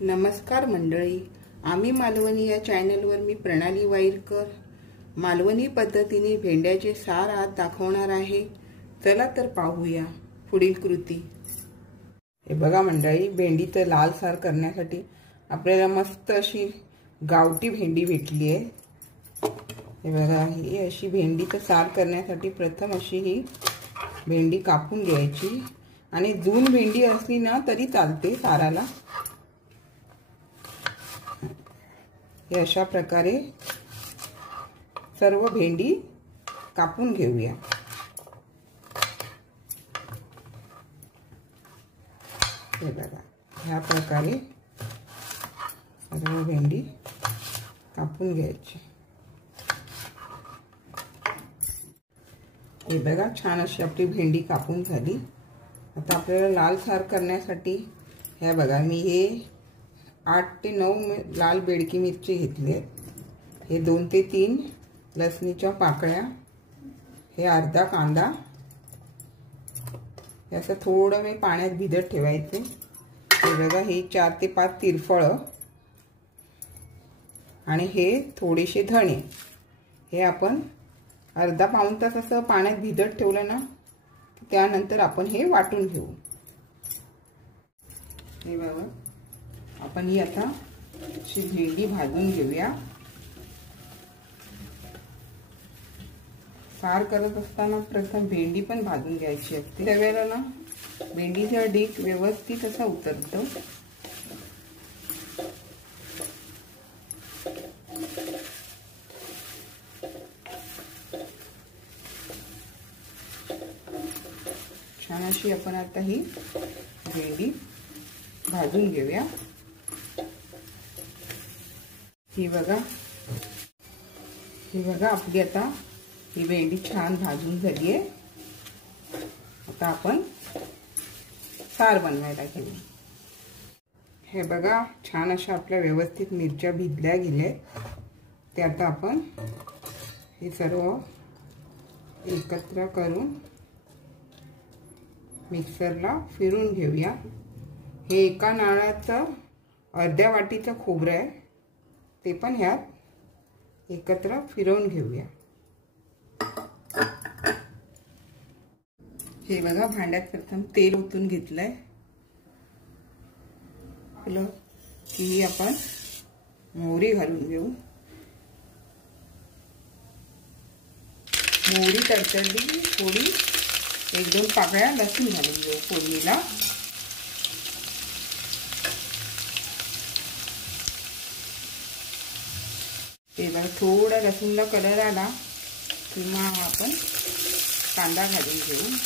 नमस्कार मंडळी, आम्ही मालवणी या चॅनलवर मी प्रणाली वाईरकर मालवणी पद्धतीने भेंड्याचे सार आज दाखवणार आहे। चला तर पाहूया पुढील कृती। हे बघा मंडळी, भेंडीचं लाल सार करण्यासाठी आपल्याला मस्त अशी गावठी भेंडी भेटली आहे। हे बघा, ही अशी भेंडीचं सार करण्यासाठी प्रथम अशी ही भेंडी कापून घ्यायची आणि जून भेंडी असली ना तरी चालते साराला। हे अशा प्रकारे सर्व भेंडी कापून घेऊया। हे बघा, ह्या प्रकारे सर्व भेंडी कापून घ्यायची। हे बघा, छान अशी आपली भेंडी कापून झाली। आता आपल्याला लाल सार करण्यासाठी हे बघा, मी हे 8 ते 9 लाल बेडकी मिरची घेतली आहेत। हे 2 ते 3 लसणीच्या पाकळ्या, हे अर्धा कांदा, हे असं थोडं वेळ पाण्यात भिजत ठेवायचे। हे बघा, हे 4 ते 5 तिरफळ आणि हे थोडेसे धणे, हे आपण अर्धा पाऊण तास असं पाण्यात भिजत ठेवलं ना, त्यानंतर आपण हे वाटून घेऊ। हे बघा, आपण ही आता अशी भेंडी भाजून घेऊया। सार करत असताना प्रथम भेंडी पण भाजून घ्यायची असते, त्यावेळेला ना भेंडीचा डीक व्यवस्थित असा उतरतो। छान अशी आपण आता ही भेंडी भाजून घेऊया। ही बघा, आपली आता ही भेंडी छान भाजून झाली आहे। आता आपण सार बनवायला घेऊ। हे बघा, छान अशा आपल्या व्यवस्थित मिरच्या भिजल्या गेल्या। ते आता आपण हे सर्व एकत्र करून मिक्सरला फिरून घेऊया। हे एका नारळाचं अर्ध्या वाटीचं खोबरं आहे, ते पण ह्यात एकत्र फिरवून घेऊया। हे बघा, भांड्यात प्रथम तेल ओतून घेतलंय। की आपण मोहरी घालून घेऊ। मोहरी तडतडली, थोडी 1-2 पाकळ्या लसूण घालून घेऊ फोडणीला। हे बघा, थोडा लसूणला कलर आला की मग आपण कांदा घालून घेऊ,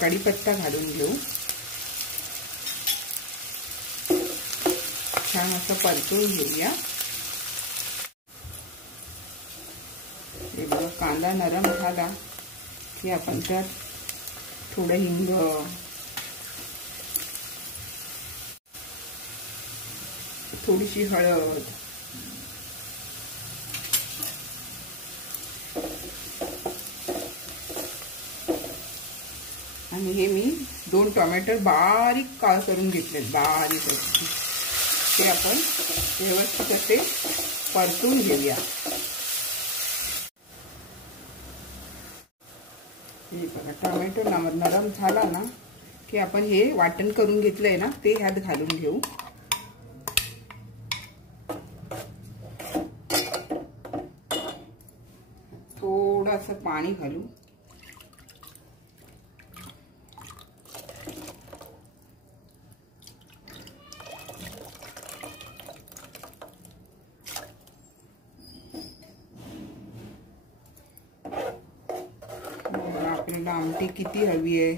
कढीपत्ता घालून घेऊ। छान असं परतून घेऊया। हे बघा, कांदा नरम झाला की आपण त्यात थोडं हिंग, थोडीशी हळद, आणि हे मी 2 टोमॅटो बारीक काळ करून घेतले, बारीक असे। ते आपण व्यवस्थित असे परतून घेऊया। हे बघा, टोमॅटो नरम झाला ना की आपण हे वाटण करून घेतलंय ना, ते ह्यात घालून घेऊ। थोडंसं पाणी घालू। आपल्याला आमटी किती हवी आहे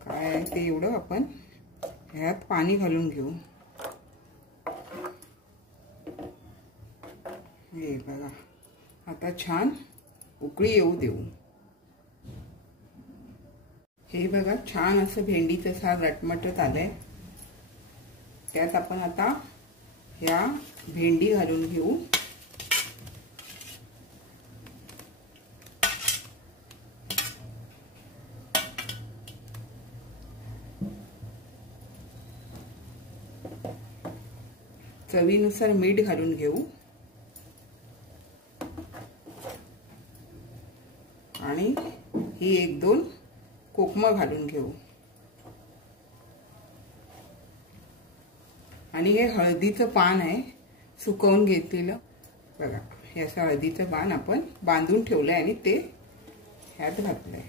काय ते एवढं आपण ह्यात पाणी घालून घेऊ। हे बघा, आता छान उकळी येऊ देऊ। हे बघा, छान असं भेंडीचं सार रटमटत आलंय। त्यात आपण आता ह्या भेंडी घालून घेऊ। चवीनुसार मीठ घालून घेऊ आणि ही 1-2 कोकमं घालून घेऊ आणि हे हळदीचं पान आहे सुकवून घेतलेलं बघा। हे असं हळदीचं पान आपण बांधून ठेवलंय आणि ते ह्यात घातलंय।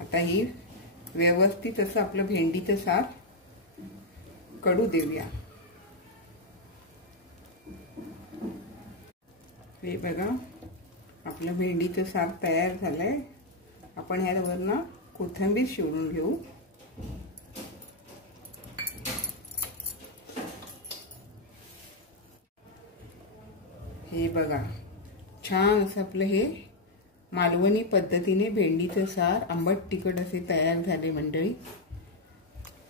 आता ही व्यवस्थित असं आपलं भेंडीचं सार कडू देऊया। हे बघा आपलं भेंडीचं सार तयार झालंय। आपण ह्यावरनं कोथिंबीर शिवरून घेऊ। हे बघा छान असं आपलं हे मालवणी पद्धतीने भेंडीचं सार आंबट तिखट असे तयार झाले मंडळी।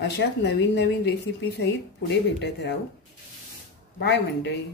अशाच नवीन नवीन रेसिपी सहित पुढे भेटत राहू। बाय मंडळी।